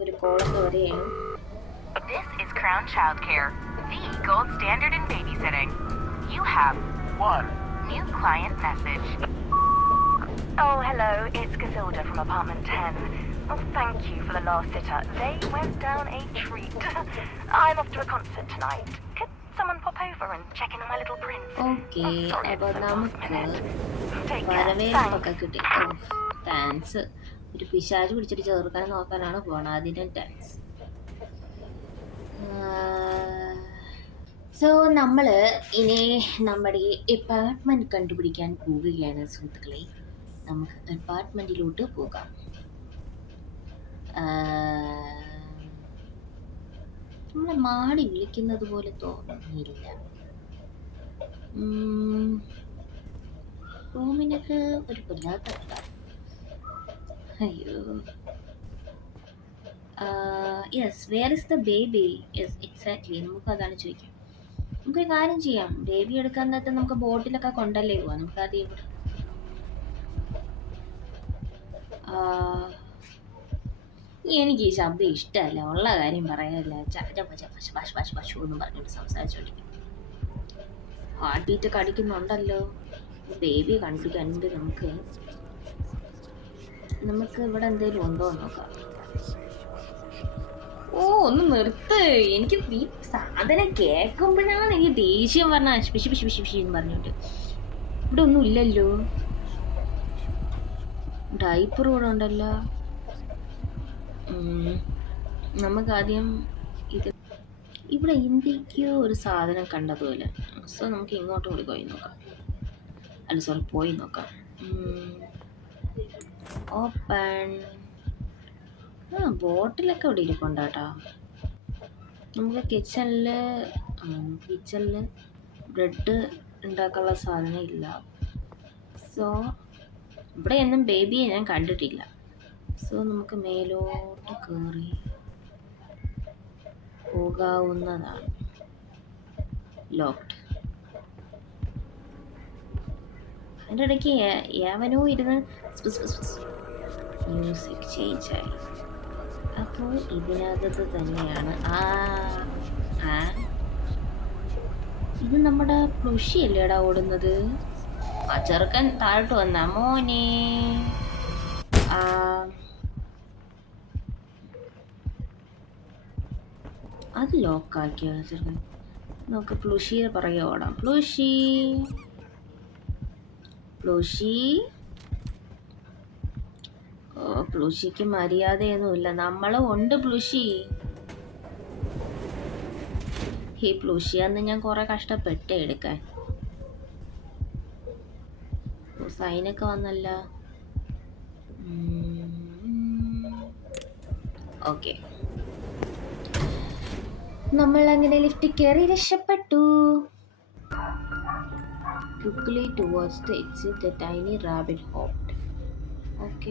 നമുക്കൊരു കോളൊക്കെ വരികയാണ്. This is Crown Childcare, the gold standard in babysitting. You have one new client message. Oh, hello, it's Casilda from apartment 10. Oh, thank you for the last sitter. They went down a treat. I'm off to a concert tonight. Could someone pop over and check in on my little prince? Okay, sorry, അപ്പോൾ it's the last നമുക്ക് minute. Take care. വരവേൽപ്പൊക്കെ Thanks. കിട്ടി. Thanks. ഒരു പിശാച് പിടിച്ചിട്ട് ചേർക്കാൻ നോക്കാനാണ് പോകണം. അതിന് താങ്ക്സ്. സോ നമ്മൾ ഇനി നമ്മുടെ അപ്പാർട്ട്മെൻറ്റ് കണ്ടുപിടിക്കാൻ പോവുകയാണ് സുഹൃത്തുക്കളെ. നമുക്ക് അപ്പാർട്ട്മെൻറ്റിലോട്ട് പോകാം. നമ്മളെ മാടി വിളിക്കുന്നത് പോലെ തോന്നുന്നില്ല. റൂമിനൊക്കെ ഒരു കൊല്ലാത്തല്ല. അയ്യോ, yes, where is the baby? Yes, exactly, നമുക്ക് അതാണ് ചോദിക്കാം. നമുക്കൊരു കാര്യം ചെയ്യാം, ബേബി എടുക്കാൻ നേരത്തെ നമുക്ക് ബോട്ടിലൊക്കെ കൊണ്ടല്ലേ പോവാം. നമുക്ക് ആദ്യം ഇവിടെ എനിക്ക് ഈ ശബ്ദം ഇഷ്ടമല്ല, ഉള്ള കാര്യം പറയാനല്ല. പശു എന്നും പറഞ്ഞിട്ട് സംസാരിച്ചോണ്ടിരിക്കും. ഹാർട്ട് ബീറ്റ് ഒക്കെ അടിക്കുന്നുണ്ടല്ലോ. ബേബി കണ്ടുപിടിക്കാനുണ്ട്. നമുക്ക് ഇവിടെ എന്തെങ്കിലും ഉണ്ടോ എന്ന് നോക്കാം. ഓ, ഒന്ന് നിർത്ത്. എനിക്ക് ഈ സാധനം കേൾക്കുമ്പോഴാണ് എനിക്ക് ദേഷ്യം പറഞ്ഞ പിശി പിശി പിശി പിശി എന്ന് പറഞ്ഞിട്ട്. ഇവിടെ ഒന്നും ഇല്ലല്ലോ. ഡൈപ്പർ കൂടെ ഉണ്ടല്ലോ. നമുക്ക് ആദ്യം ഇവിടെ എന്തൊക്കെയോ ഒരു സാധനം കണ്ടതുപോലെ. സോ നമുക്ക് ഇങ്ങോട്ട് കൂടി പോയി നോക്കാം. പോയി നോക്കാം. ഓപ്പൺ. ബോട്ടിലൊക്കെ ഇവിടെ ഇരിപ്പുണ്ടാട്ടോ. നമുക്ക് കിച്ചണില് ബ്രെഡ് ഉണ്ടാക്കാനുള്ള സാധനം ഇല്ല. സോ ഇവിടെ ഒന്നും ബേബിയെ ഞാൻ കണ്ടിട്ടില്ല. സോ നമുക്ക് മേലോട്ട് കയറി പോകാവുന്നതാണ്. ലോക്ക്ഡ്. അതിൻ്റെ ഇടയ്ക്ക് യാവനോ ഇരുന്ന് മ്യൂസിക് ചേഞ്ച് ആയി. അപ്പോൾ ഇതിനകത്ത് തന്നെയാണ്. ഇത് നമ്മുടെ പ്ലുഷിയല്ലേടാ ഓടുന്നത്. ആ ചെറുക്കൻ താഴോട്ട് വന്ന മോനെ. അത് ലോക്കാക്കിയ ചെറുക്കൻ. നമുക്ക് പ്ലുഷിയെ പറയ ഓടാം. പ്ലുഷി, ഓ, പ്ലുഷിക്ക് മര്യാദയൊന്നുമില്ല. നമ്മളും ഉണ്ട് പ്ലുഷി. ഈ പ്ലുഷിയാന്ന് ഞാൻ കുറെ കഷ്ടപ്പെട്ടേ എടുക്കാൻ. സൈനൊക്കെ വന്നല്ല. ഓക്കെ, നമ്മൾ അങ്ങനെ ലിഫ്റ്റ് കയറി രക്ഷപ്പെട്ടു. Quickly towards the exit, the tiny rabbit hopped. Okay.